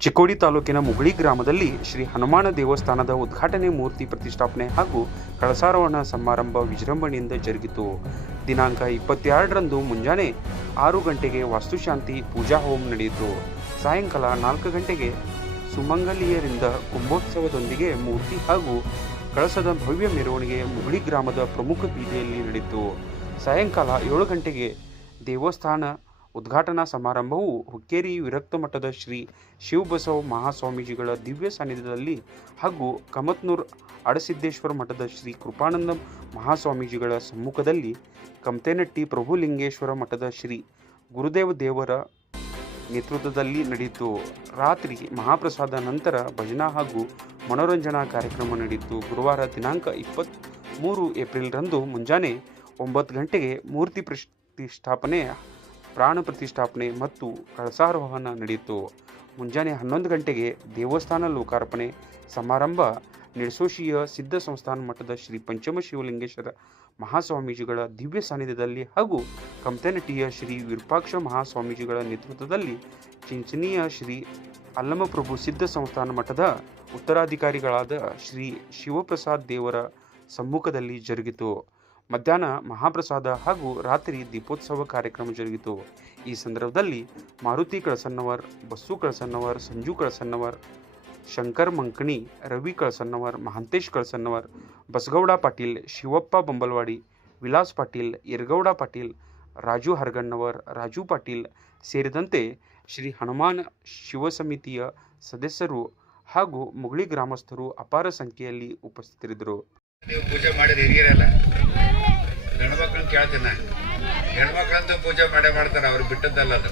ಚಿಕ್ಕೋಡಿ ತಾಲೂಕಿನ ಮುಗುಳಿ ಗ್ರಾಮದಲ್ಲಿ ಶ್ರೀ ಹನುಮಾನ ದೇವಸ್ಥಾನದ ಉದ್ಘಾಟನೆ, ಮೂರ್ತಿ ಪ್ರತಿಷ್ಠಾಪನೆ ಹಾಗೂ ಕಳಸಾರೋಹಣ ಸಮಾರಂಭ ವಿಜೃಂಭಣೆಯಿಂದ ಜರುಗಿತು. ದಿನಾಂಕ 22ರಂದು ಮುಂಜಾನೆ 6 ಗಂಟೆಗೆ ವಾಸ್ತುಶಾಂತಿ ಪೂಜಾ ಹೋಮ ನಡೆಯಿತು. ಸಾಯಂಕಾಲ 4 ಗಂಟೆಗೆ ಸುಮಂಗಲಿಯರಿಂದ ಕುಂಭೋತ್ಸವದೊಂದಿಗೆ ಮೂರ್ತಿ ಹಾಗೂ ಕಳಸದ ಭವ್ಯ ಮೆರವಣಿಗೆ ಮುಗುಳಿ ಗ್ರಾಮದ ಪ್ರಮುಖ ಬೀದಿಯಲ್ಲಿ ನಡೆಯಿತು. ಸಾಯಂಕಾಲ 7 ಗಂಟೆಗೆ ದೇವಸ್ಥಾನ ಉದ್ಘಾಟನಾ ಸಮಾರಂಭವು ಹುಕ್ಕೇರಿ ವಿರಕ್ತ ಮಠದ ಶ್ರೀ ಶಿವಬಸವ ಮಹಾಸ್ವಾಮೀಜಿಗಳ ದಿವ್ಯ ಸಾನ್ನಿಧ್ಯದಲ್ಲಿ ಹಾಗೂ ಕಮತ್ನೂರ್ ಅಡಸಿದ್ದೇಶ್ವರ ಮಠದ ಶ್ರೀ ಕೃಪಾನಂದ ಮಹಾಸ್ವಾಮೀಜಿಗಳ ಸಮ್ಮುಖದಲ್ಲಿ, ಕಮತೇನಟ್ಟಿ ಪ್ರಭುಲಿಂಗೇಶ್ವರ ಮಠದ ಶ್ರೀ ಗುರುದೇವ ದೇವರ ನೇತೃತ್ವದಲ್ಲಿ ನಡೆಯಿತು. ರಾತ್ರಿ ಮಹಾಪ್ರಸಾದ ನಂತರ ಭಜನಾ ಹಾಗೂ ಮನೋರಂಜನಾ ಕಾರ್ಯಕ್ರಮ ನಡೆಯಿತು. ಗುರುವಾರ ದಿನಾಂಕ 23 ಏಪ್ರಿಲ್ರಂದು ಮುಂಜಾನೆ 9 ಗಂಟೆಗೆ ಮೂರ್ತಿ ಪ್ರತಿಷ್ಠಾಪನೆ, ಪ್ರಾಣ ಪ್ರತಿಷ್ಠಾಪನೆ ಮತ್ತು ಕಳಸಾರೋಹಣ ನಡೆಯಿತು. ಮುಂಜಾನೆ 11 ಗಂಟೆಗೆ ದೇವಸ್ಥಾನ ಲೋಕಾರ್ಪಣೆ ಸಮಾರಂಭ ನಿಡಸೋಶಿಯ ಸಿದ್ಧ ಸಂಸ್ಥಾನ ಮಠದ ಶ್ರೀ ಪಂಚಮ ಶಿವಲಿಂಗೇಶ್ವರ ಮಹಾಸ್ವಾಮೀಜಿಗಳ ದಿವ್ಯ ಸಾನ್ನಿಧ್ಯದಲ್ಲಿ ಹಾಗೂ ಕಮತೇನಟ್ಟಿಯ ಶ್ರೀ ವಿರೂಪಾಕ್ಷ ಮಹಾಸ್ವಾಮೀಜಿಗಳ ನೇತೃತ್ವದಲ್ಲಿ ಚಿಂಚಣಿಯ ಶ್ರೀ ಅಲ್ಲಮಪ್ರಭು ಸಿದ್ಧ ಸಂಸ್ಥಾನ ಮಠದ ಉತ್ತರಾಧಿಕಾರಿಗಳಾದ ಶ್ರೀ ಶಿವಪ್ರಸಾದ್ ದೇವರ ಸಮ್ಮುಖದಲ್ಲಿ ಜರುಗಿತು. ಮಧ್ಯಾಹ್ನ ಮಹಾಪ್ರಸಾದ ಹಾಗೂ ರಾತ್ರಿ ದೀಪೋತ್ಸವ ಕಾರ್ಯಕ್ರಮ ಜರುಗಿತು. ಈ ಸಂದರ್ಭದಲ್ಲಿ ಮಾರುತಿ ಕಳಸನ್ನವರ್, ಬಸ್ಸು ಕಳಸನ್ನವರ್, ಸಂಜು ಕಳಸನ್ನವರ್, ಶಂಕರ್ ಮಂಕಣಿ, ರವಿ ಕಳಸನ್ನವರ್, ಮಹಾಂತೇಶ್ ಕಳಸನ್ನವರ್, ಬಸಗೌಡ ಪಾಟೀಲ್, ಶಿವಪ್ಪ ಬೊಂಬಲವಾಡಿ, ವಿಲಾಸ್ ಪಾಟೀಲ್, ಯರಗೌಡ ಪಾಟೀಲ್, ರಾಜು ಹರಗಣ್ಣವರ್, ರಾಜು ಪಾಟೀಲ್ ಸೇರಿದಂತೆ ಶ್ರೀ ಹನುಮಾನ್ ಶಿವಸಮಿತಿಯ ಸದಸ್ಯರು ಹಾಗೂ ಮುಗುಳಿ ಗ್ರಾಮಸ್ಥರು ಅಪಾರ ಸಂಖ್ಯೆಯಲ್ಲಿ ಉಪಸ್ಥಿತರಿದ್ದರು. ನೀವು ಪೂಜೆ ಮಾಡಿದ ಹಿರಿಯರೆಲ್ಲ ಗಂಡ್ಮಕ್ಳನ್ನ ಕೇಳ್ತೀನಿ. ಹೆಣ್ಮಕ್ಳಂತೂ ಪೂಜೆ ಮಾಡ್ತಾರೆ, ಅವ್ರು ಬಿಟ್ಟದ್ದಲ್ಲ ಅದು.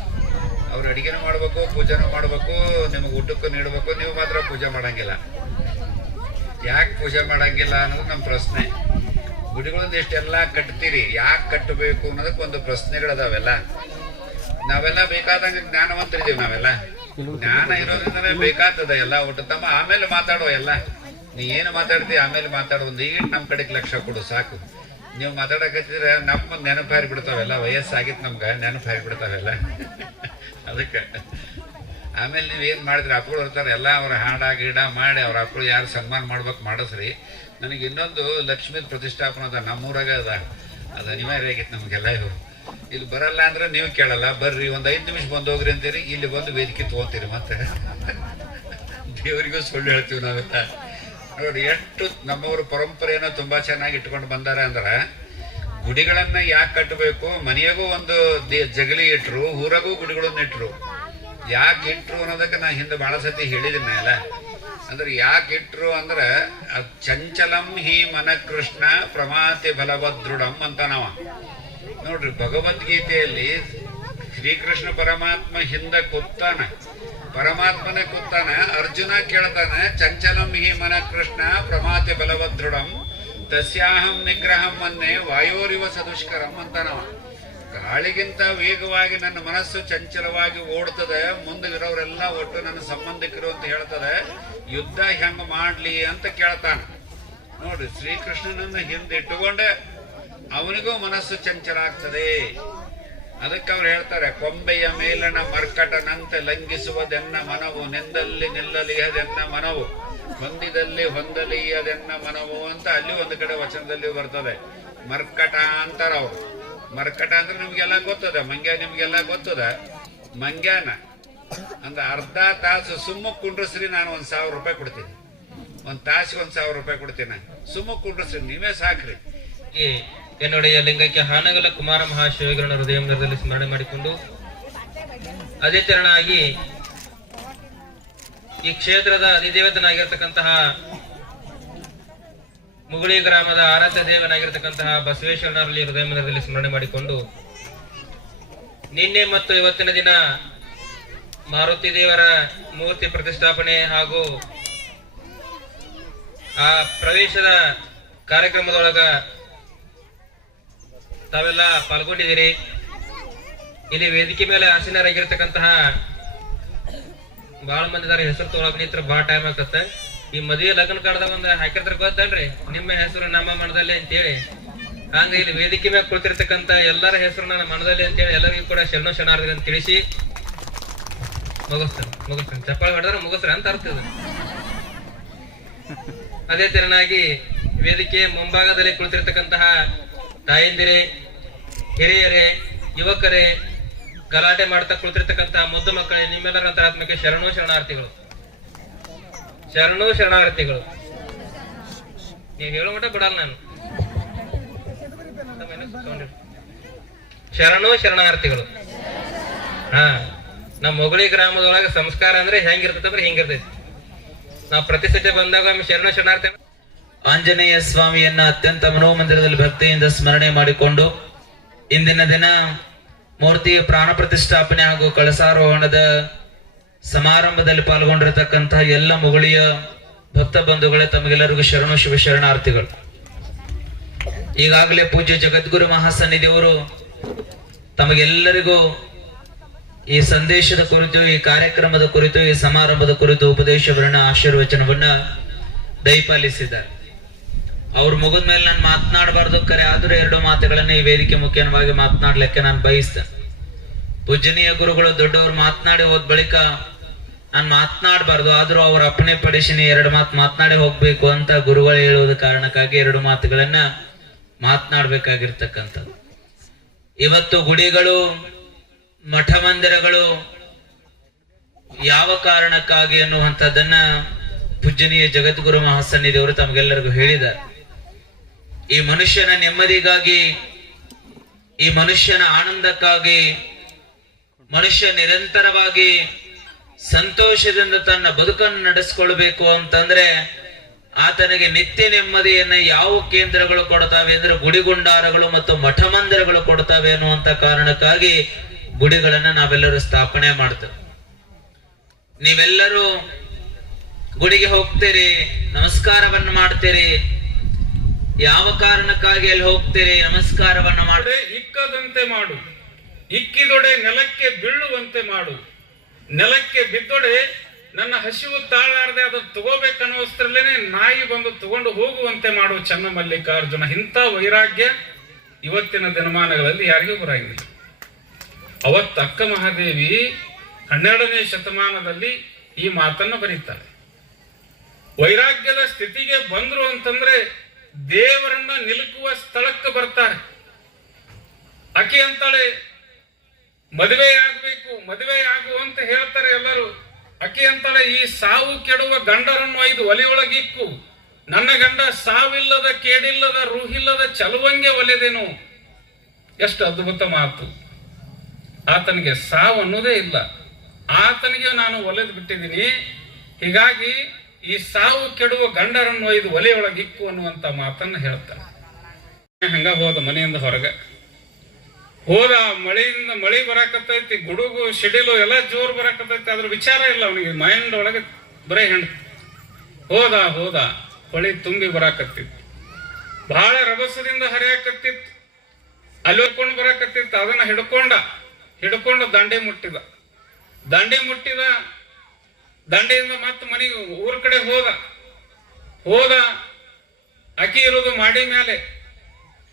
ಅವ್ರು ಅಡಿಗೆನೂ ಮಾಡ್ಬೇಕು, ಪೂಜೆನೂ ಮಾಡ್ಬೇಕು, ನಿಮಗೆ ಊಟಕ್ಕೂ ನೀಡಬೇಕು. ನೀವು ಮಾತ್ರ ಪೂಜೆ ಮಾಡಂಗಿಲ್ಲ. ಯಾಕೆ ಪೂಜೆ ಮಾಡಂಗಿಲ್ಲ ಅನ್ನೋದು ನಮ್ಮ ಪ್ರಶ್ನೆ. ಗುಡಿಗಳನ್ನ ಇಷ್ಟೆಲ್ಲ ಕಟ್ತೀರಿ, ಯಾಕೆ ಕಟ್ಟಬೇಕು ಅನ್ನೋದಕ್ಕೆ ಪ್ರಶ್ನೆಗಳದಾವೆಲ್ಲ. ನಾವೆಲ್ಲ ಬೇಕಾದಂಗೆ ಜ್ಞಾನವಂತರಿದ್ದೀವಿ. ನಾವೆಲ್ಲ ಜ್ಞಾನ ಇರೋದ್ರಿಂದನೇ ಬೇಕಾಗ್ತದೆ ಎಲ್ಲ. ಒಟ್ಟು ತಮ್ಮ ಆಮೇಲೆ ಮಾತಾಡೋ ಎಲ್ಲ. ನೀ ಏನು ಮಾತಾಡ್ತೀವಿ ಆಮೇಲೆ ಮಾತಾಡೋ. ಒಂದು ಈಗ ನಮ್ಮ ಕಡೆಗೆ ಲಕ್ಷ ಕೊಡು ಸಾಕು. ನೀವು ಮಾತಾಡಕತ್ತಿದ್ರೆ ನಮ್ಮ ನೆನಪು ಹಾರಿಬಿಡ್ತಾವೆಲ್ಲ. ವಯಸ್ಸಾಗಿತ್ತು ನಮ್ಗೆ, ನೆನಪು ಹಾರಿಬಿಡ್ತಾವೆಲ್ಲ. ಅದಕ್ಕೆ ಆಮೇಲೆ ನೀವು ಏನು ಮಾಡಿದ್ರಿ, ಅಕ್ಕಳು ಇರ್ತಾರೆ ಎಲ್ಲ, ಅವ್ರ ಹಾಡ ಗೀಡ ಮಾಡಿ ಅವ್ರ ಅಕ್ಕಳು ಯಾರು ಸನ್ಮಾನ ಮಾಡ್ಬೇಕು ಮಾಡಿಸ್ರಿ. ನನಗೆ ಇನ್ನೊಂದು ಲಕ್ಷ್ಮೀ ಪ್ರತಿಷ್ಠಾಪನೆ ಅದ, ನಮ್ಮೂರಾಗ ಅದ. ಅದು ಅನಿವಾರ್ಯ ಆಗಿತ್ತು ನಮಗೆಲ್ಲ. ಇವರು ಇಲ್ಲಿ ಬರಲ್ಲ ಅಂದ್ರೆ ನೀವು ಕೇಳಲ್ಲ, ಬರ್ರಿ ಒಂದು 5 ನಿಮಿಷ ಬಂದು ಹೋಗ್ರಿ ಅಂತೀರಿ. ಇಲ್ಲಿ ಬಂದು ವೇದಿಕೆ ತೊಗೊಂತೀರಿ. ಮತ್ತೆ ದೇವರಿಗೂ ಸುಳ್ಳು ಹೇಳ್ತೀವಿ ನಾವೆಲ್ಲ. ನೋಡಿ ಎಷ್ಟು ನಮ್ಮವ್ರ ಪರಂಪರೆಯನ್ನು ತುಂಬಾ ಚೆನ್ನಾಗಿ ಇಟ್ಕೊಂಡು ಬಂದಾರ ಅಂದ್ರೆ, ಗುಡಿಗಳನ್ನ ಯಾಕೆ ಕಟ್ಟಬೇಕು, ಮನೆಯಾಗೂ ಒಂದು ಜಗಲಿ ಇಟ್ರು, ಊರಾಗೂ ಗುಡಿಗಳನ್ನ ಇಟ್ರು. ಯಾಕೆ ಇಟ್ರು ಅನ್ನೋದಕ್ಕೆ ನಾ ಹಿಂದೆ ಬಹಳ ಸತಿ ಹೇಳಿದ್ದೀನಿ ಅಲ್ಲ. ಅಂದ್ರೆ ಯಾಕೆ ಇಟ್ರು ಅಂದ್ರೆ, ಚಂಚಲಂ ಹಿ ಮನ ಕೃಷ್ಣ ಪ್ರಮಾತಿ ಬಲವದೃಢಂ ಅಂತ ನಾವ ನೋಡ್ರಿ. ಭಗವದ್ಗೀತೆಯಲ್ಲಿ ಶ್ರೀಕೃಷ್ಣ ಪರಮಾತ್ಮ ಹಿಂದೆ ಕೂತಾನ, ಪರಮಾತ್ಮನೇ ಕೂತಾನ. ಅರ್ಜುನ ಕೇಳ್ತಾನೆ, ಚಂಚಲಂ ಹಿ ಮನ ಕೃಷ್ಣ ಪ್ರಮಾತಿ ಬಲವದೃಢಂ ತಸ್ಯಾಹಂ ನಿಗ್ರಹಂ ಮನ್ನೆ ವಾಯೋರಿವ ಸದುಷ್ಕರಂ ಅಂತ ನಾವ. ಗಾಳಿಗಿಂತ ವೇಗವಾಗಿ ನನ್ನ ಮನಸ್ಸು ಚಂಚಲವಾಗಿ ಓಡ್ತದೆ, ಮುಂದಿರೋರೆಲ್ಲ ಒಟ್ಟು ನನ್ನ ಸಂಬಂಧಿಕರು ಅಂತ ಹೇಳ್ತದೆ. ಯುದ್ಧ ಹೆಂಗ ಮಾಡ್ಲಿ ಅಂತ ಕೇಳ್ತಾನ. ನೋಡ್ರಿ, ಶ್ರೀಕೃಷ್ಣನನ್ನ ಹಿಂದೆ ಇಟ್ಟುಕೊಂಡೆ ಅವನಿಗೂ ಮನಸ್ಸು ಚಂಚಲ ಆಗ್ತದೆ. ಅದಕ್ಕೆ ಅವ್ರು ಹೇಳ್ತಾರೆ, ಕೊಂಬೆಯ ಮೇಲನ ಮರ್ಕಟನಂತೆ ಲಂಘಿಸುವುದೆನ್ನ ಮನವು, ನೆಂದಲ್ಲಿ ನಿಲ್ಲಲಿಯದೆನ್ನ ಮನವು, ಹೊಂದಿದಲ್ಲಿ ಹೊಂದಲಿಯದೆನ್ನ ಮನವು ಅಂತ ಅಲ್ಲಿ ಒಂದು ಕಡೆ ವಚನದಲ್ಲಿ ಬರ್ತದೆ. ಮರ್ಕಟ ಅಂತಾರ ಅವ್ರು. ಮರ್ಕಟ ಅಂದ್ರೆ ನಿಮ್ಗೆಲ್ಲ ಗೊತ್ತದ, ಮಂಗ್ಯ ನಿಮ್ಗೆಲ್ಲ ಗೊತ್ತದ. ಮಂಗ್ಯಾನ ಅಂದ್ರೆ ಅರ್ಧ ತಾಸು ಸುಮ್ಮ ಕುಂಡ್ರಸ್ರಿ, ನಾನು 1,000 ರೂಪಾಯಿ ಕೊಡ್ತೀನಿ. ಒಂದು ತಾಸಿಗೆ 1,000 ರೂಪಾಯಿ ಕೊಡ್ತೀನಿ. ಸುಮ್ಮ ಕುಂಡ್ರಸ್ರಿ, ನೀವೇ ಸಾಕ್ರಿ. ಎನ್ನುடைய ಲಿಂಗಕ್ಕೆ ಹಾನಗಲ ಕುಮಾರ ಮಹಾಶಿವಗಳನ್ನು ಹೃದಯದಲ್ಲಿ ಸ್ಮರಣೆ ಮಾಡಿಕೊಂಡು ಅದೇ ತೆರನಾಗಿ ಈ ಕ್ಷೇತ್ರದ ಅಧಿದೇವತನಾಗಿರ್ತಕ್ಕಂತಹ ಮುಗುಳಿ ಗ್ರಾಮದ ಆರಾಧ್ಯ ದೇವನಾಗಿರ್ತಕ್ಕಂತಹ ಬಸವೇಶ್ವರನಲ್ಲಿ ಹೃದಯ ಮಂದಿರದಲ್ಲಿ ಸ್ಮರಣೆ ಮಾಡಿಕೊಂಡು, ನಿನ್ನೆ ಮತ್ತು ಇವತ್ತಿನ ದಿನ ಮಾರುತಿ ದೇವರ ಮೂರ್ತಿ ಪ್ರತಿಷ್ಠಾಪನೆ ಹಾಗೂ ಆ ಪ್ರವೇಶದ ಕಾರ್ಯಕ್ರಮದೊಳಗ ತಾವೆಲ್ಲ ಪಾಲ್ಗೊಂಡಿದ್ದೀರಿ. ಇಲ್ಲಿ ವೇದಿಕೆ ಮೇಲೆ ಆಸೀನರಾಗಿರ್ತಕ್ಕಂತಹ ಬಹಳ ಮಂದಿದಾರ ಹೆಸರು ತೊಗೊಳಕ್ ನಿಂತ್ರ ಬಹಳ ಟೈಮ್ ಆಗತ್ತೆ. ಈ ಮದುವೆ ಲಗ್ನ ಕಾರ್ಡ್ದಾಗ ಒಂದು ಹಾಕಿರ್ತಾರ ಗೊತ್ತಲ್ರಿ, ನಿಮ್ಮ ಹೆಸರು ನಮ್ಮ ಮನದಲ್ಲಿ ಅಂತೇಳಿ. ಹಂಗ ಇಲ್ಲಿ ವೇದಿಕೆ ಮೇಲೆ ಕುಳಿತಿರ್ತಕ್ಕಂಥ ಎಲ್ಲರ ಹೆಸರು ನನ್ನ ಮನದಲ್ಲಿ ಅಂತೇಳಿ ಎಲ್ಲರಿಗೂ ಕೂಡ ಶರಣು ಶರಣಾರ್ಥಿ ಅಂತ ತಿಳಿಸಿ ಮುಗಿಸ್ತೇನೆ. ಮುಗಿಸ್ರಿ, ಚಪ್ಪಾಳೆ ಹೊಡೆದ್ರೆ ಮುಗಿಸ್ರಿ ಅಂತ ಅರ್ಥ ಇದು. ಅದೇ ತೆರನಾಗಿ ವೇದಿಕೆ ಮುಂಭಾಗದಲ್ಲಿ ಕುಳಿತಿರ್ತಕ್ಕಂತಹ ತಾಯಂದಿರೇ, ಹಿರಿಯರೇ, ಯುವಕರೇ, ಗಲಾಟೆ ಮಾಡ್ತಾ ಕುಳಿತಿರ್ತಕ್ಕಂತಹ ಮುದ್ದು ಮಕ್ಕಳೇ, ನಿಮ್ಮೆಲ್ಲರ ಅಂತರಾತ್ಮಕ್ಕೆ ಶರಣು ಶರಣಾರ್ಥಿಗಳು. ಶರಣು ಶರಣಾರ್ಥಿಗಳು. ನೀವು ಹೇಳೋ ಮಟ್ಟ ಬಿಡಲ್ಲ ನಾನು. ಶರಣು ಶರಣಾರ್ಥಿಗಳು. ಹಾ, ನಮ್ಮ ಮೊಗಳಿ ಗ್ರಾಮದೊಳಗೆ ಸಂಸ್ಕಾರ ಅಂದ್ರೆ ಹೆಂಗಿರ್ತೈತೆ ಅಂದ್ರೆ ಹಿಂಗಿರ್ತೈತಿ. ನಾವು ಪ್ರತಿ ಸತಿ ಬಂದಾಗ ಶರಣ ಶರಣಾರ್ಥಿ ಆಂಜನೇಯ ಸ್ವಾಮಿಯನ್ನ ಅತ್ಯಂತ ಮನೋಮಂದಿರದಲ್ಲಿ ಭಕ್ತಿಯಿಂದ ಸ್ಮರಣೆ ಮಾಡಿಕೊಂಡು ಇಂದಿನ ದಿನ ಮೂರ್ತಿಯ ಪ್ರಾಣ ಪ್ರತಿಷ್ಠಾಪನೆ ಹಾಗೂ ಕಳಸಾರೋಹಣದ ಸಮಾರಂಭದಲ್ಲಿ ಪಾಲ್ಗೊಂಡಿರತಕ್ಕಂತಹ ಎಲ್ಲ ಮುಗಳಿಯ ಭಕ್ತ ಬಂಧುಗಳೇ, ತಮಗೆಲ್ಲರಿಗೂ ಶರಣು ಶಿವ ಶರಣಾರ್ಥಿಗಳು. ಈಗಾಗಲೇ ಪೂಜ್ಯ ಜಗದ್ಗುರು ಮಹಾಸನ್ನಿಧಿಯವರು ತಮಗೆಲ್ಲರಿಗೂ ಈ ಸಂದೇಶದ ಕುರಿತು, ಈ ಕಾರ್ಯಕ್ರಮದ ಕುರಿತು, ಈ ಸಮಾರಂಭದ ಕುರಿತು ಉಪದೇಶವನ್ನ, ಆಶೀರ್ವಚನವನ್ನ ದಯಪಾಲಿಸಿದ್ದಾರೆ. ಅವ್ರು ಮುಗಿದ ಮೇಲೆ ನಾನು ಮಾತನಾಡಬಾರ್ದು, ಕರೆ ಆದ್ರೂ 2 ಮಾತುಗಳನ್ನ ಈ ವೇದಿಕೆ ಮುಖ್ಯವಾಗಿ ಮಾತನಾಡ್ಲಿಕ್ಕೆ ನಾನು ಬಯಸ್ತೇನೆ. ಪೂಜನೀಯ ಗುರುಗಳು ದೊಡ್ಡವರು ಮಾತನಾಡಿ ಹೋದ ಬಳಿಕ ನಾನು ಮಾತನಾಡಬಾರ್ದು, ಆದ್ರೂ ಅವ್ರ ಅಪ್ಪಣೆ ಪಡಿಸಿನಿ 2 ಮಾತು ಮಾತನಾಡಿ ಹೋಗ್ಬೇಕು ಅಂತ ಗುರುಗಳು ಹೇಳುವುದ ಕಾರಣಕ್ಕಾಗಿ 2 ಮಾತುಗಳನ್ನ ಮಾತನಾಡ್ಬೇಕಾಗಿರ್ತಕ್ಕಂಥದ್ದು. ಇವತ್ತು ಗುಡಿಗಳು, ಮಠ ಮಂದಿರಗಳು ಯಾವ ಕಾರಣಕ್ಕಾಗಿ ಅನ್ನುವಂಥದ್ದನ್ನ ಪೂಜನೀಯ ಜಗದ್ಗುರು ಮಹಾಸನ್ನಿಧಿಯವರು ತಮಗೆಲ್ಲರಿಗೂ ಹೇಳಿದ್ದಾರೆ. ಈ ಮನುಷ್ಯನ ನೆಮ್ಮದಿಗಾಗಿ, ಈ ಮನುಷ್ಯನ ಆನಂದಕ್ಕಾಗಿ, ಮನುಷ್ಯ ನಿರಂತರವಾಗಿ ಸಂತೋಷದಿಂದ ತನ್ನ ಬದುಕನ್ನು ನಡೆಸ್ಕೊಳ್ಬೇಕು ಅಂತಂದ್ರೆ ಆತನಿಗೆ ನಿತ್ಯ ನೆಮ್ಮದಿಯನ್ನ ಯಾವ ಕೇಂದ್ರಗಳು ಕೊಡ್ತಾವೆ ಅಂದ್ರೆ ಗುಡಿಗುಂಡಾರಗಳು ಮತ್ತು ಮಠ ಮಂದಿರಗಳು ಕೊಡ್ತಾವೆ ಅನ್ನುವಂತ ಕಾರಣಕ್ಕಾಗಿ ಗುಡಿಗಳನ್ನ ನಾವೆಲ್ಲರೂ ಸ್ಥಾಪನೆ ಮಾಡ್ತೇವೆ. ನೀವೆಲ್ಲರೂ ಗುಡಿಗೆ ಹೋಗ್ತೀರಿ, ನಮಸ್ಕಾರವನ್ನ ಮಾಡ್ತೀರಿ. ಯಾವ ಕಾರಣಕ್ಕಾಗಿ ಅಲ್ಲಿ ಹೋಗ್ತೀರಿ, ನಮಸ್ಕಾರವನ್ನ ಮಾಡಿ ಇಕ್ಕದಂತೆ ಮಾಡು, ಇಕ್ಕಿದೊಡೆ ನೆಲಕ್ಕೆ ಬೀಳುವಂತೆ ಮಾಡು, ನೆಲಕ್ಕೆ ಬಿದ್ದೊಡೆ ನನ್ನ ಹಸಿವು ತಾಳಾರದೆ ಅದನ್ನು ತಗೋಬೇಕನ್ನೋಷ್ಟರಲ್ಲೇನೆ ನಾಯಿ ಬಂದು ತಗೊಂಡು ಹೋಗುವಂತೆ ಮಾಡು ಚನ್ನಮಲ್ಲಿಕಾರ್ಜುನ. ಇಂಥ ವೈರಾಗ್ಯ ಇವತ್ತಿನ ದಿನಮಾನಗಳಲ್ಲಿ ಯಾರಿಗೂ ಬರಂಗಿಲ್ಲ. ಅವತ್ತು ಅಕ್ಕ ಮಹಾದೇವಿ 12ನೇ ಶತಮಾನದಲ್ಲಿ ಈ ಮಾತನ್ನು ಬರೀತಾರೆ. ವೈರಾಗ್ಯದ ಸ್ಥಿತಿಗೆ ಬಂದ್ರು ಅಂತಂದ್ರೆ ದೇವರನ್ನ ನಿಲುಕುವ ಸ್ಥಳಕ್ಕೆ ಬರ್ತಾರೆ. ಆಕೆ ಅಂತಾಳೆ, ಮದುವೆ ಆಗ್ಬೇಕು, ಮದುವೆ ಆಗು ಅಂತ ಹೇಳ್ತಾರೆ ಎಲ್ಲರೂ. ಆಕೆ ಅಂತಾಳೆ, ಈ ಸಾವು ಕೆಡುವ ಗಂಡರನ್ನು 5 ಒಲೆಯೊಳಗಿಕ್ಕು, ನನ್ನ ಗಂಡ ಸಾವಿಲ್ಲದ, ಕೇಡಿಲ್ಲದ, ರೂಹಿಲ್ಲದ ಚಲುವಂಗೆ ಒಲೆದೇನು. ಎಷ್ಟು ಅದ್ಭುತ ಮಾತು. ಆತನಿಗೆ ಸಾವು ಅನ್ನೋದೇ ಇಲ್ಲ, ಆತನಿಗೆ ನಾನು ಒಲೆದು ಬಿಟ್ಟಿದ್ದೀನಿ. ಹೀಗಾಗಿ ಈ ಸಾವು ಕೆಡುವ ಗಂಡರನ್ನು 5 ಒಲೆಯೊಳಗಿಕ್ಕು ಅನ್ನುವಂತ ಮಾತನ್ನ ಹೇಳ್ತಾರೆ. ಹಂಗ ಹೋದ ಮನೆಯಿಂದ ಹೊರಗೆ ಹೋದ. ಮಳಿ ಬರಾಕತ್ತೈತಿ, ಗುಡುಗು ಸಿಡಿಲು ಎಲ್ಲ ಜೋರು ಬರಾಕತ್ತೈತಿ. ಅದ್ರ ವಿಚಾರ ಇಲ್ಲ ಅವನಿಗೆ, ಮೈಂಡ್ ಒಳಗೆ ಬರೇ ಹೆಣ್ಣು. ಹೋದ ಹೊಳಿ ತುಂಬಿ ಬರಾಕತ್ತಿತ್ತು, ಬಹಳ ರಭಸದಿಂದ ಹರಿಯಾಕತ್ತಿತ್ತು. ಅಲ್ಲಿ ಹೋಗ್ಕೊಂಡು ಬರಾಕತ್ತಿತ್ತು. ಅದನ್ನ ಹಿಡ್ಕೊಂಡು ದಂಡೆ ಮುಟ್ಟಿದ. ದಂಡೆಯಿಂದ ಮತ್ತೆ ಮನೆಗೆ ಊರ ಕಡೆ ಹೋದ. ಅಕ್ಕಿ ಇರೋದು ಮಾಡಿ ಮೇಲೆ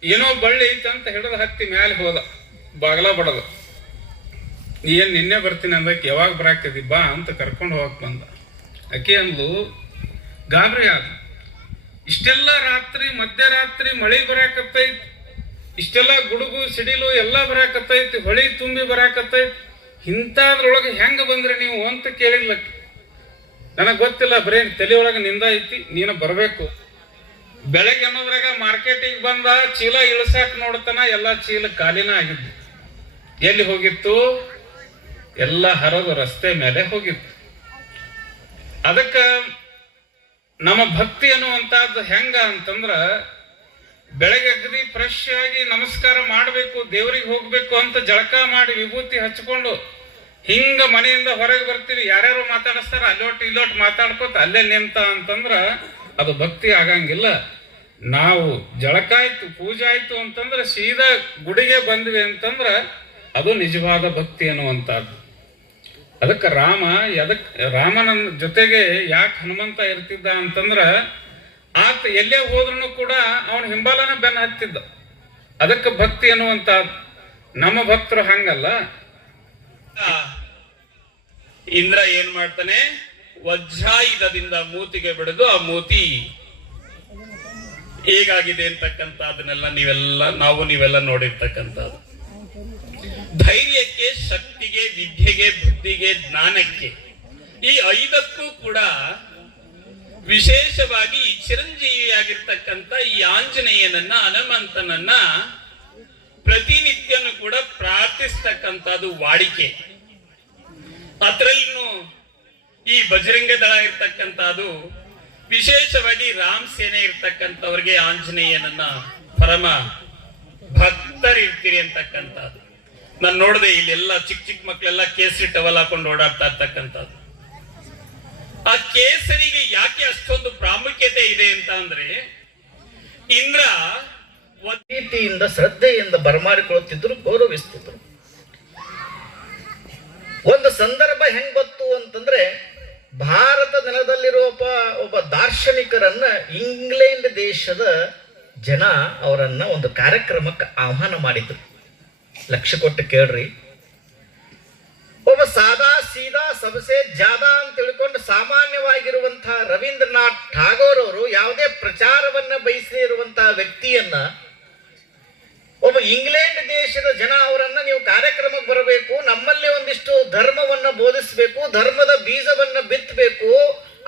ಏನೋ ಬಳ್ಳಿ ಐತೆ ಅಂತ ಹಿಡಿದು ಹತ್ತಿ ಮೇಲೆ ಹೋದ. ಬಾಗಲ ಬಡದ. ಏನ್ ನಿನ್ನೆ ಬರ್ತೀನಿ ಅಂದಕ್ಕೆ, ಯಾವಾಗ ಬರಾಕ್ತಿದ್ದಿ ಬಾ ಅಂತ ಕರ್ಕೊಂಡು ಹೋಗಕ್ ಬಂದ. ಅಕ್ಕಿ ಅಂದ್ಲು, ಗಾಬರಿ ಆದ. ಇಷ್ಟೆಲ್ಲ ರಾತ್ರಿ, ಮಧ್ಯರಾತ್ರಿ ಮಳೆ ಬರಾಕತ್ತೈತಿ, ಇಷ್ಟೆಲ್ಲ ಗುಡುಗು ಸಿಡಿಲು ಎಲ್ಲ ಬರಾಕತ್ತೈತಿ, ಹೊಳಿ ತುಂಬಿ ಬರಾಕತ್ತೈತಿ, ಇಂಥದ್ರೊಳಗೆ ಹೆಂಗ ಬಂದ್ರೆ ನೀವು ಅಂತ ಕೇಳಿಲ್ಲ. ನನಗ್ ಗೊತ್ತಿಲ್ಲ, ಬರೀ ತಲೆಯೊಳಗೆ ನಿಂದ ಐತಿ, ನೀನು ಬರ್ಬೇಕು. ಬೆಳಗ್ಗೆ ಅನ್ನೋದ್ರಾಗ ಮಾರ್ಕೆಟಿಗೆ ಬಂದ, ಚೀಲ ಇಳಿಸಾಕ್ ನೋಡ್ತಾನ, ಎಲ್ಲ ಚೀಲ ಖಾಲಿನ ಆಗಿದ್ದು. ಎಲ್ಲಿ ಹೋಗಿತ್ತು? ಎಲ್ಲ ಹರಿದು ರಸ್ತೆ ಮೇಲೆ ಹೋಗಿತ್ತು. ಅದಕ್ಕ ನಮ್ಮ ಭಕ್ತಿ ಅನ್ನುವಂತಹದ್ದು ಹೆಂಗ ಅಂತಂದ್ರ, ಬೆಳಗ್ಗೆ ಅಗದಿ ಫ್ರೆಶ್ ಆಗಿ ನಮಸ್ಕಾರ ಮಾಡಬೇಕು, ದೇವರಿಗೆ ಹೋಗ್ಬೇಕು ಅಂತ ಜಳಕ ಮಾಡಿ ವಿಭೂತಿ ಹಚ್ಕೊಂಡು ಹಿಂಗ ಮನೆಯಿಂದ ಹೊರಗೆ ಬರ್ತೀವಿ. ಯಾರ್ಯಾರು ಮಾತಾಡಿಸ್ತಾರ, ಅಲ್ಲೋಟ್ ಇಲ್ಲೋಟ್ ಮಾತಾಡ್ಕೋತ ಅಲ್ಲೇ ನಿಂತ ಅಂತಂದ್ರ ಅದು ಭಕ್ತಿ ಆಗಂಗಿಲ್ಲ. ನಾವು ಜಳಕ ಆಯ್ತು, ಪೂಜೆ ಆಯ್ತು ಅಂತಂದ್ರೆ ಸೀದಾ ಗುಡಿಗೆ ಬಂದ್ವಿ ಅಂತಂದ್ರ ಅದು ನಿಜವಾದ ಭಕ್ತಿ ಅನ್ನುವಂಥದ್ದು. ಅದಕ್ಕೆ ರಾಮನ ಜೊತೆಗೆ ಯಾಕೆ ಹನುಮಂತ ಇರ್ತಿದ್ದ ಅಂತಂದ್ರ, ಆತ ಎಲ್ಲೇ ಹೋದ್ರೂ ಕೂಡ ಅವನ ಹಿಂಬಾಲನ ಬೆನ್ನ ಹತ್ತಿದ್ದ. ಅದಕ್ಕೆ ಭಕ್ತಿ ಅನ್ನುವಂಥದ್ದು. ನಮ್ಮ ಭಕ್ತರು ಹಂಗಲ್ಲ. ಇಂದ್ರ ಏನ್ ಮಾಡ್ತಾನೆ, ವಜ್ರಾಯುಧದಿಂದ ಮೂತಿಗೆ ಬಿಡದು ಆ ಮೂತಿ ಹೇಗಾಗಿದೆ ಅಂತಕ್ಕಂಥದ್ದನ್ನೆಲ್ಲ ನೀವೆಲ್ಲ ನೋಡಿರ್ತಕ್ಕಂಥದ್ದು. ಧೈರ್ಯಕ್ಕೆ, ಶಕ್ತಿಗೆ, ವಿದ್ಯೆಗೆ, ಬುದ್ಧಿಗೆ, ಜ್ಞಾನಕ್ಕೆ, ಈ 5ಕ್ಕೂ ಕೂಡ ವಿಶೇಷವಾಗಿ ಈ ಚಿರಂಜೀವಿಯಾಗಿರ್ತಕ್ಕಂಥ ಈ ಆಂಜನೇಯನನ್ನ, ಹನುಮಂತನನ್ನ ಪ್ರತಿನಿತ್ಯನೂ ಕೂಡ ಪ್ರಾರ್ಥಿಸ್ತಕ್ಕಂಥದ್ದು ವಾಡಿಕೆ. ಅದರಲ್ಲೂ ಈ ಬಜರಂಗ ದಳ ಇರ್ತಕ್ಕಂಥದ್ದು ವಿಶೇಷವಾಗಿ ರಾಮ್ ಸೇನೆ ಇರ್ತಕ್ಕಂಥವ್ರಿಗೆ ಆಂಜನೇಯನನ್ನ ಪರಮ ಭಕ್ತರಿರ್ತೀರಿ ಅಂತಕ್ಕಂಥದ್ದು. ನಾನು ನೋಡಿದೆ ಇಲ್ಲೆಲ್ಲ ಚಿಕ್ಕ ಮಕ್ಕಳೆಲ್ಲ ಕೇಸರಿ ಟವಲ್ ಹಾಕೊಂಡು ಓಡಾಡ್ತಾ ಇರ್ತಕ್ಕಂಥದ್ದು. ಆ ಕೇಸರಿಗೆ ಯಾಕೆ ಅಷ್ಟೊಂದು ಪ್ರಾಮುಖ್ಯತೆ ಇದೆ ಅಂತ ಅಂದ್ರೆ, ಇಂದ್ರ ಪ್ರೀತಿಯಿಂದ ಶ್ರದ್ಧೆಯಿಂದ ಬರಮಾಡಿಕೊಳ್ಳುತ್ತಿದ್ರು, ಗೌರವಿಸ್ತಿದ್ರು. ಒಂದು ಸಂದರ್ಭ ಹೆಂಗ್ ಗೊತ್ತು ಅಂತಂದ್ರೆ, ಭಾರತ ನೆಲದಲ್ಲಿರುವ ಒಬ್ಬ ದಾರ್ಶನಿಕರನ್ನ ಇಂಗ್ಲೆಂಡ್ ದೇಶದ ಜನ ಅವರನ್ನ ಒಂದು ಕಾರ್ಯಕ್ರಮಕ್ಕೆ ಆಹ್ವಾನ ಮಾಡಿದ್ರು. ಲಕ್ಷ್ಯ ಕೊಟ್ಟು ಕೇಳ್ರಿ. ಒಬ್ಬ ಸಾದಾ ಸೀದಾ ಸಬಸೆ ಜಾದಾ ಅಂತ ತಿಳ್ಕೊಂಡು ಸಾಮಾನ್ಯವಾಗಿರುವಂತಹ ರವೀಂದ್ರನಾಥ್ ಠಾಗೋರ್ ಅವರು ಯಾವುದೇ ಪ್ರಚಾರವನ್ನ ಬಯಸದೇ ಇರುವಂತಹ ವ್ಯಕ್ತಿಯನ್ನ ಒಬ್ಬ ಇಂಗ್ಲೆಂಡ್ ದೇಶದ ಜನ ಅವರನ್ನ ನೀವು ಕಾರ್ಯಕ್ರಮಕ್ಕೆ ಬರಬೇಕು, ನಮ್ಮಲ್ಲಿ ಒಂದಿಷ್ಟು ಧರ್ಮವನ್ನ ಬೋಧಿಸಬೇಕು, ಧರ್ಮದ ಬೀಜವನ್ನ ಬಿತ್ತಬೇಕು,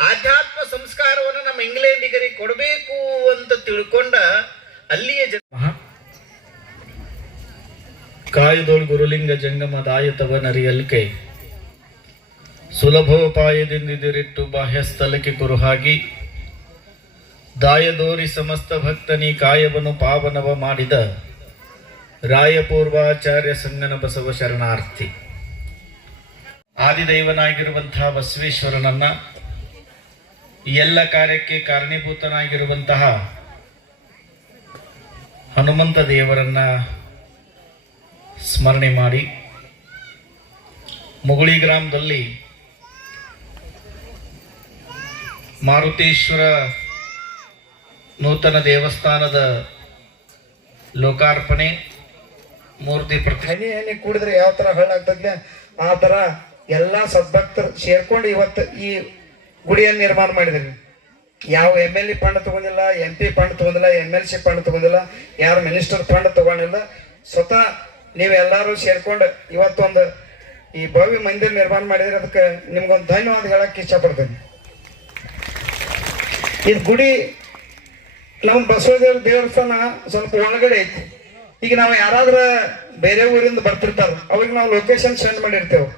ಆಧ್ಯಾತ್ಮ ಸಂಸ್ಕಾರವನ್ನ ನಮ್ಮ ಇಂಗ್ಲೆಂಡಿಗರಿಗೆ ಕೊಡಬೇಕು ಅಂತ ತಿಳ್ಕೊಂಡ ಅಲ್ಲಿಯ ಜನ ಕಾಯದೋಳ್ ಗುರುಲಿಂಗ ಜಂಗಮದಾಯತವ ನರಿಯಲ್ಕೆ ಸುಲಭೋಪಾಯದಿಂದಿರಿಟ್ಟು ಬಾಹ್ಯ ಸ್ಥಳಕ್ಕೆ ಕುರುಹಾಗಿ ದಾಯದೋರಿ ಸಮಸ್ತ ಭಕ್ತನಿ ಕಾಯವನ್ನು ಪಾವನವ ಮಾಡಿದ ರಾಯಪೂರ್ವಾಚಾರ್ಯ ಸಂಗನ ಬಸವ ಶರಣಾರ್ಥಿ. ಆದಿದೈವನಾಗಿರುವಂತಹ ಬಸವೇಶ್ವರನನ್ನ, ಈ ಎಲ್ಲ ಕಾರ್ಯಕ್ಕೆ ಕಾರಣೀಭೂತನಾಗಿರುವಂತಹ ಹನುಮಂತ ದೇವರನ್ನ ಸ್ಮರಣೆ ಮಾಡಿ, ಮುಗುಳಿ ಗ್ರಾಮದಲ್ಲಿ ಮಾರುತೇಶ್ವರ ನೂತನ ದೇವಸ್ಥಾನದ ಲೋಕಾರ್ಪಣೆ, ಮೂರ್ತಿ ಹನಿ ಕೂಡಿದ್ರೆ ಯಾವ ತರ ಹಳ್ಳಾಗ್ತದೆ ಆ ತರ ಎಲ್ಲಾ ಸದ್ಭಕ್ತರು ಸೇರ್ಕೊಂಡು ಇವತ್ತು ಈ ಗುಡಿಯನ್ನು ನಿರ್ಮಾಣ ಮಾಡಿದ್ರಿ. ಯಾವ MLA ಫಂಡ್ ತಗೊಂಡಿಲ್ಲ, MP ಫಂಡ್ ತಗೊಂಡಿಲ್ಲ, MLC ಫಂಡ್ ತಗೊಂಡಿಲ್ಲ, ಯಾರು ಮಿನಿಸ್ಟರ್ ಫಂಡ್ ತಗೊಂಡಿಲ್ಲ. ಸ್ವತಃ ನೀವೆಲ್ಲರೂ ಸೇರ್ಕೊಂಡು ಇವತ್ತೊಂದು ಈ ಭವ್ಯ ಮಂದಿರ ನಿರ್ಮಾಣ ಮಾಡಿದ್ರೆ ಅದಕ್ಕೆ ನಿಮ್ಗೊಂದು ಧನ್ಯವಾದ ಹೇಳಕ್ ಇಷ್ಟಪಡ್ತೇನೆ. ಇದು ಗುಡಿ ನಮ್ಮ ಬಸವದೇವ್ರ ದೇವಸ್ಥಾನ ಸ್ವಲ್ಪ ಒಳಗಡೆ ಐತಿ. ಈಗ ನಾವು ಯಾರಾದ್ರ ಬೇರೆ ಊರಿಂದ ಬರ್ತಿರ್ತಾರ, ಅವ್ರಿಗೆ ನಾವು ಲೊಕೇಶನ್ ಸೆಂಡ್ ಮಾಡಿರ್ತೇವೆ.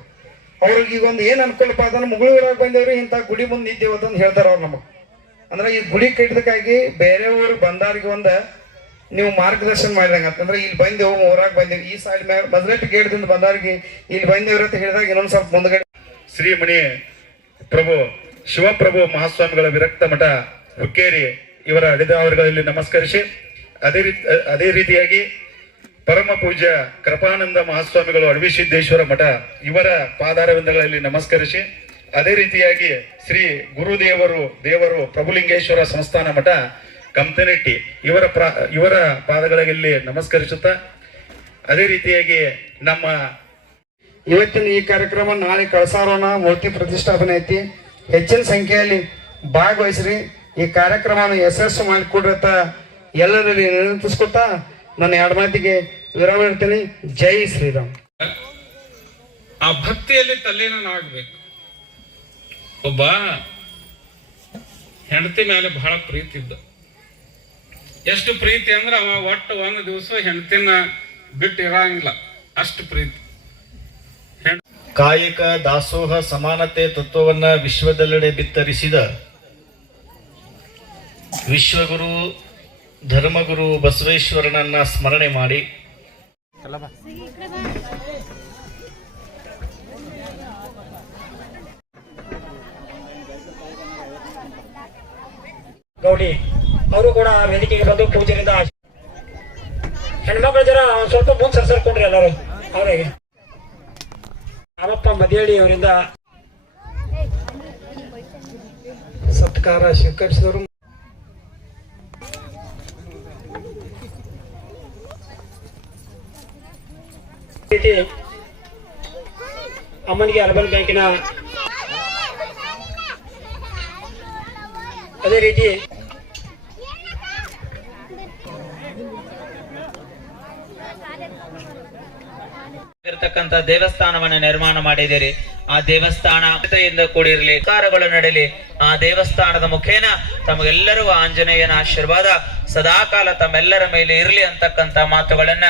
ಅವ್ರಿಗೆ ಈಗ ಒಂದು ಏನ್ ಅನ್ಕೊಳಪ್ಪ ಅದನ್ನ ಮುಗುಳೂರಾಗ ಬಂದೇವ್ರಿ, ಇಂಥ ಗುಡಿ ಮುಂದೆ ನಿಂತೇವತ್ತ ಅಂತ ಹೇಳ್ತಾರ ಅವ್ರು ನಮಗೆ. ಅಂದ್ರೆ ಈ ಗುಡಿ ಕಟ್ಟಿದಕ್ಕಾಗಿ ಬೇರೆ ಊರಿಗೆ ಬಂದಾರಿಗೆ ನೀವು ಮಾರ್ಗದರ್ಶನ ಮಾಡಿದಂಗ ಅಂತಂದ್ರೆ, ಇಲ್ಲಿ ಬಂದೇವು ಊರಾಗ ಬಂದೇವು, ಈ ಸೈಡ್ ಮ್ಯಾಗ ಬದಲೆಟ್ ಗೇಟ್ದಿಂದ ಬಂದವ್ರಿಗೆ ಇಲ್ಲಿ ಬಂದೇವ್ರ ಅಂತ ಹೇಳಿದಾಗ ಇನ್ನೊಂದ್ ಸ್ವಲ್ಪ ಮುಂದ್ಗಡೆ ಶ್ರೀಮಣಿ ಪ್ರಭು ಶಿವಪ್ರಭು ಮಹಾಸ್ವಾಮಿಗಳ ವಿರಕ್ತ ಮಠ ಹುಕ್ಕೇರಿ ಇವರ ಅಡಿದಾವರುಗಳಲ್ಲಿ ನಮಸ್ಕರಿಸಿ, ಅದೇ ರೀತಿಯಾಗಿ ಪರಮ ಪೂಜ್ಯ ಕೃಪಾನಂದ ಮಹಾಸ್ವಾಮಿಗಳು ಅಡವಿಸಿದ್ದೇಶ್ವರ ಮಠ ಇವರ ಪಾದಾರವಿಂದಗಳಲ್ಲಿ ನಮಸ್ಕರಿಸಿ, ಅದೇ ರೀತಿಯಾಗಿ ಶ್ರೀ ದೇವರು ಪ್ರಭುಲಿಂಗೇಶ್ವರ ಸಂಸ್ಥಾನ ಮಠ ಕಮ್ತನೆಟ್ಟಿ ಇವರ ಪಾದಗಳಲ್ಲಿ ನಮಸ್ಕರಿಸುತ್ತಾ, ಅದೇ ರೀತಿಯಾಗಿ ನಮ್ಮ ಇವತ್ತಿನ ಈ ಕಾರ್ಯಕ್ರಮ ನಾಳೆ ಕಳಸಾರೋಣ ಮೂರ್ತಿ ಪ್ರತಿಷ್ಠಾಪನೆ ಐತಿ. ಹೆಚ್ಚಿನ ಸಂಖ್ಯೆಯಲ್ಲಿ ಭಾಗವಹಿಸ್ರಿ. ಈ ಕಾರ್ಯಕ್ರಮವನ್ನು ಯಶಸ್ಸು ಮಾಡಿಕೊಡ್ರತ ಎಲ್ಲರಲ್ಲಿ ನೆನಪಿಸ್ಕೊತಾ ನನ್ನ ಎರಡು ಮಾತಿಗೆ ವಿರಾಮ ಇಡ್ತೀನಿ. ಜೈ ಶ್ರೀರಾಮ್. ಆ ಭಕ್ತಿಯಲ್ಲಿ ತಲ್ಲೀನಾಗಬೇಕು. ಒಬ್ಬ ಹೆಂಡತಿ ಮೇಲೆ ಬಹಳ ಪ್ರೀತಿ ಇದ್ದ. ಎಷ್ಟು ಪ್ರೀತಿ ಅಂದ್ರೆ ಅವ ಒಟ್ಟು ಒಂದು ದಿವಸ ಹೆಂಡತಿನ ಬಿಟ್ಟು ಇರಂಗಿಲ್ಲ, ಅಷ್ಟು ಪ್ರೀತಿ. ಕಾಯಕ ದಾಸೋಹ ಸಮಾನತೆ ತತ್ವವನ್ನ ವಿಶ್ವದೆಲ್ಲೆಡೆ ಬಿತ್ತರಿಸಿದ ವಿಶ್ವಗುರು ಧರ್ಮಗುರು ಬಸವೇಶ್ವರನನ್ನ ಸ್ಮರಣೆ ಮಾಡಿ ಗೌಡಿ ಅವರು ಕೂಡ ವೇದಿಕೆಗೆ ಬಂದು ಪೂಜೆಯಿಂದ ಹೆಣ್ಮಕ್ಳ ಜನ ಸ್ವಲ್ಪ ಮುಂದೆ ಸರ್ಕೊಂಡ್ರಿ ಎಲ್ಲರೂ. ಅವರಿಗೆ ರಾಮಪ್ಪ ಮದಿಯಳ್ಳಿ ಅವರಿಂದ ಸತ್ಕಾರ ಸ್ವೀಕರಿಸಿದವರು. ಅಮ್ಮನಿಗೆ ಅರ್ಬನ್ ಬ್ಯಾಂಕಿನ ಅದೇ ರೀತಿ ಇರತಕ್ಕಂತ ದೇವಸ್ಥಾನವನ್ನ ನಿರ್ಮಾಣ ಮಾಡಿದಿರಿ. ಆ ದೇವಸ್ಥಾನ ಕೂಡಿರಲಿ, ಕಾರ್ಯಗಳು ನಡೆಯಲಿ. ಆ ದೇವಸ್ಥಾನದ ಮುಖೇನ ತಮಗೆಲ್ಲರಿಗೂ ಆಂಜನೇಯನ ಆಶೀರ್ವಾದ ಸದಾಕಾಲ ತಮ್ಮೆಲ್ಲರ ಮೇಲೆ ಇರಲಿ ಅಂತಕ್ಕಂತ ಮಾತುಗಳನ್ನ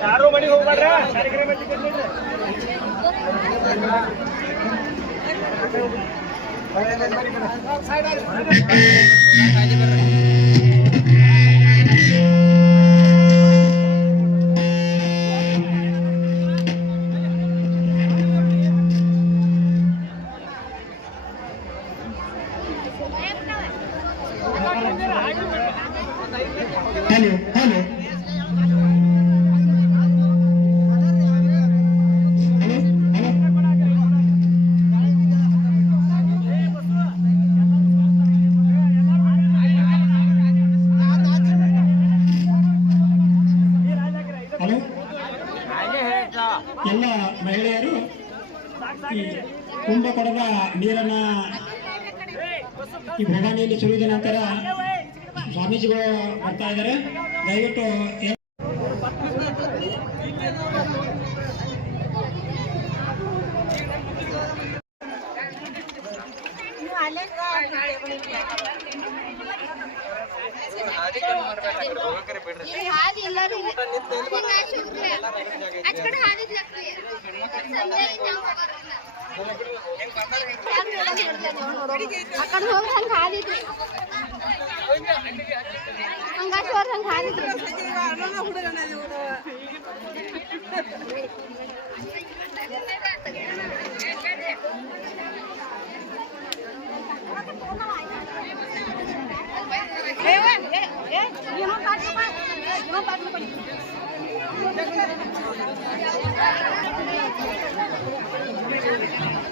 ಯಾರು ಮನೆಗೆ ಹೋಗ್ಬೇಡ್ರ ಕಾರ್ಯಕ್ರಮ ಎಲ್ಲ ಮಹಿಳೆಯರು ಈ ಕುಂಭಕೊಡದ ನೀರನ್ನ ಈ ಭವಾನಿಯಲ್ಲಿ ಸುರಿದ ನಂತರ ಸ್ವಾಮೀಜಿಗಳು ಬರ್ತಾ ಇದ್ದಾರೆ. ದಯವಿಟ್ಟು ಅಲ್ಲೇ ಹಾದಿ ಇಲ್ಲ ಕಡೆ ಹಾದಿ ಅಕಡೆ ಹೋಗಿ ಹಂಗೆ ಹಾದಿದ್ರಿ ಹಂಗಾಚಿ ಅವ್ರ ಹಂಗೆ ಹಾದಿದ್ರಿ Yo no